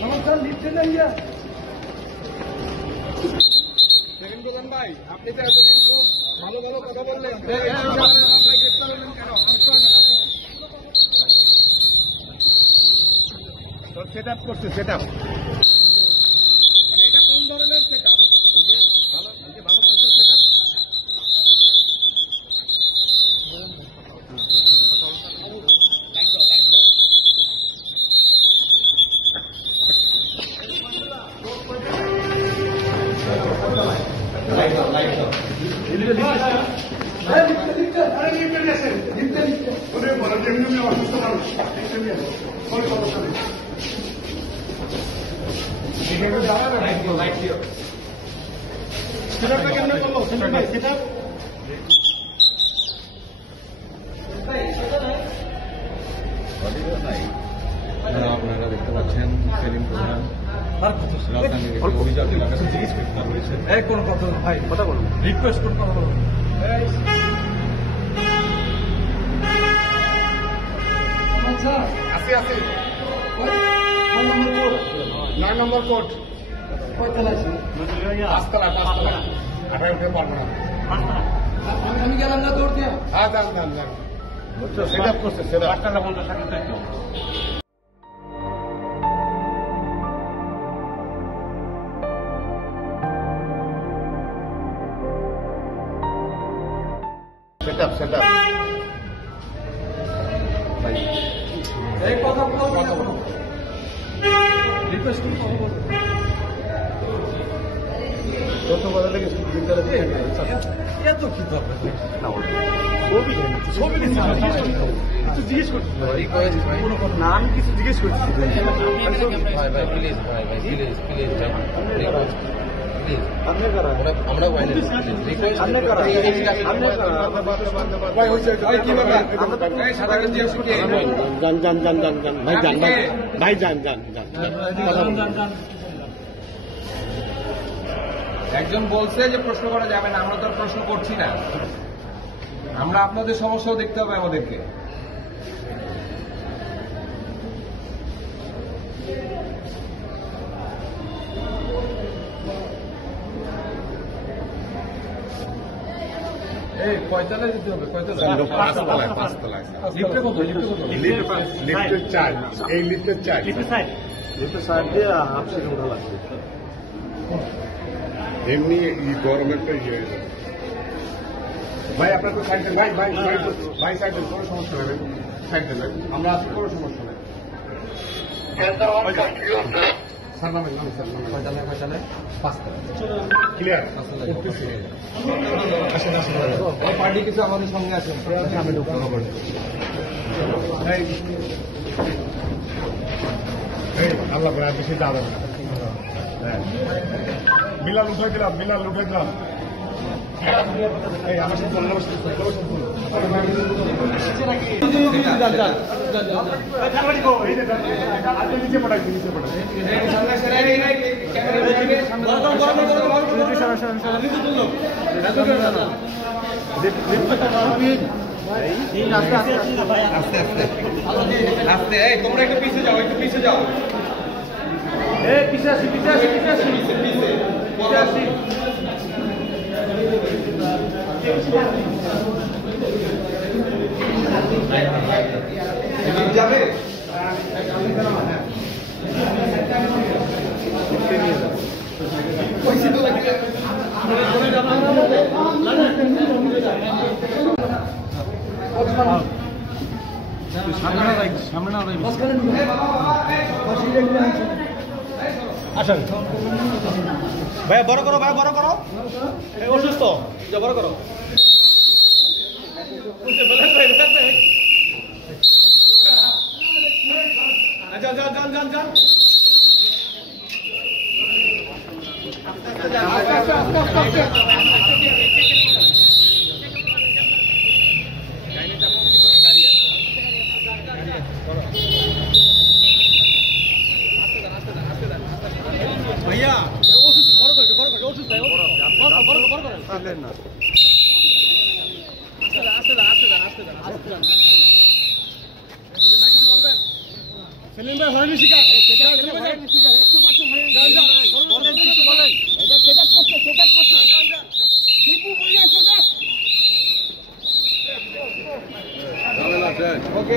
নমস্কার, লিখছেন না ইয়া সেকেন্ড প্রধান ভাই, আপনি তো এতদিন খুব ভালো ভালো কথা বললেন, সেট আপ করছে, সেট আপ মানে এটা কোন ধরনের সেট আপ? ওই যে ভালো মানুষের সেট আপ। আপনারা দেখতে পাচ্ছেন সেলিম প্রধান অভিযোগ এলাকাতে জিজ্ঞেস গ্রেফতার হয়েছে। কোনো কথা ভাই, কথা বলুন, রিকোয়েস্ট করুন, কথা বলুন। আসি 9 নম্বর কোর্ট, পাঁচতলা 18 উঠে পারবো না। আমি গেলাম না দৌড় দিয়া। হ্যাঁ, যান সেট আপ করছে, সেট আপ 8টা সেট আপ এই কথা বলুন, রিকোয়েস্ট করুন, কথা বলুন। কত কথা থেকে বিদ্যালয় এত কি দরকার? জিজ্ঞেস করছি না, আমি কিছু জিজ্ঞেস করছি। একজন বলছে যে প্রশ্ন করা যাবে না, আমরা তো আর প্রশ্ন করছি না, আমরা আপনাদের সমস্যাও দেখতে হবে আমাদেরকে। এই কয়তলায় যেতে হবে? কয়তলায়? পাঁচতলায়। লিফটে কত? লিফটের চার্জ, এই লিফটের চার্জ এমনি গরমের তো ইয়ে ভাই, আপনার তো সাইড দেন, ভাই সাইড দেন, কোনো সমস্যা নেই, সাইড দেন, আমরা আছি, কোনো সমস্যা নেই। স্যার নামেন, কয়তলায়? ক্লিয়ার। পার্টি কিছু আমাদের সঙ্গে আছেন, সামনে ঢুকতে হবে। আল্লাহ করে বেশি যাবে না। বিলাল উঠাই দিলাম, এই আমার সাথে নিচে পড়াইছি, আস্তে তোমরা একটু পিছিয়ে যাও, পিছিয়ে আসি। যাবে সামনে না আসেন ভাইয়া, বড় করো, অসুস্থ, বড় করো। যান भैया সেলিম ভাই হয়নি শিকার ওকে